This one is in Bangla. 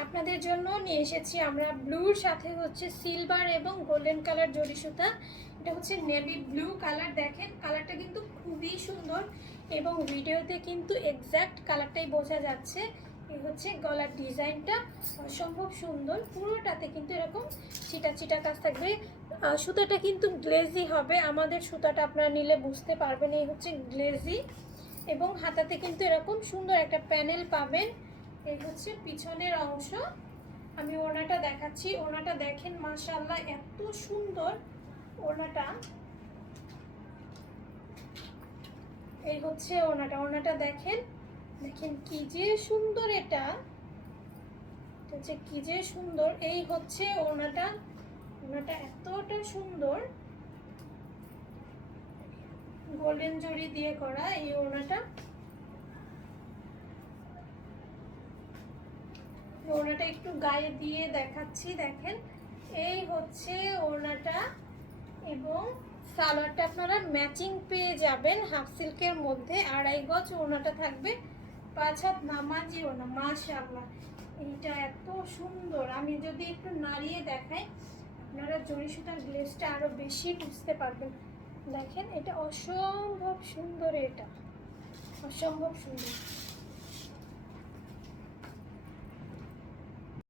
আপনাদের জন্য নিয়ে এসেছি আমরা ব্লুর সাথে হচ্ছে সিলভার এবং গোল্ডেন কালার জরি সুতা। এটা হচ্ছে নেভি ব্লু কালার। দেখেন কালারটা কিন্তু খুবই সুন্দর এবং ভিডিওতে কিন্তু এক্স্যাক্ট কালারটাই বোঝা যাচ্ছে। এই হচ্ছে গলার ডিজাইনটা অসম্ভব সুন্দর, পুরোটাতে কিন্তু এরকম চিটা চিটা কাজ থাকবে। সুতাটা কিন্তু গ্লেজি হবে, আমাদের সুতাটা আপনারা নিলে বুঝতে পারবেন। এই হচ্ছে গ্লেজি এবং হাতাতে কিন্তু এরকম সুন্দর একটা প্যানেল পাবেন। এই হচ্ছে পিছনের অংশ। আমি ওড়নাটা দেখাচ্ছি। ওড়নাটা দেখেন মাশাআল্লাহ এত সুন্দর ওড়নাটা। এই হচ্ছে ওড়নাটা দেখেন, দেখেন কি যে সুন্দর এটা হচ্ছে, কি যে সুন্দর। এই হচ্ছে ওড়নাটা এতটা সুন্দর, গোল্ডেন জরি দিয়ে করা এই ওড়নাটা। ওড়নাটা একটু গায়ে দিয়ে দেখাচ্ছি, দেখেন এই হচ্ছে ওড়নাটা এবং সালোয়ারটা আপনারা ম্যাচিং পেয়ে যাবেন হাফ সিল্কের মধ্যে। 2.5 গজ ওড়নাটা থাকবে, 5 হাত নামাজি ওড়না। মাশাআল্লাহ এইটা এত সুন্দর, আমি যদি একটু নাড়িয়ে দেখাই আপনারা জরি সুতার গ্লেজটা আরো বেশি বুঝতে পারবেন। দেখেন এটা অসম্ভব সুন্দর, এটা অসম্ভব সুন্দর।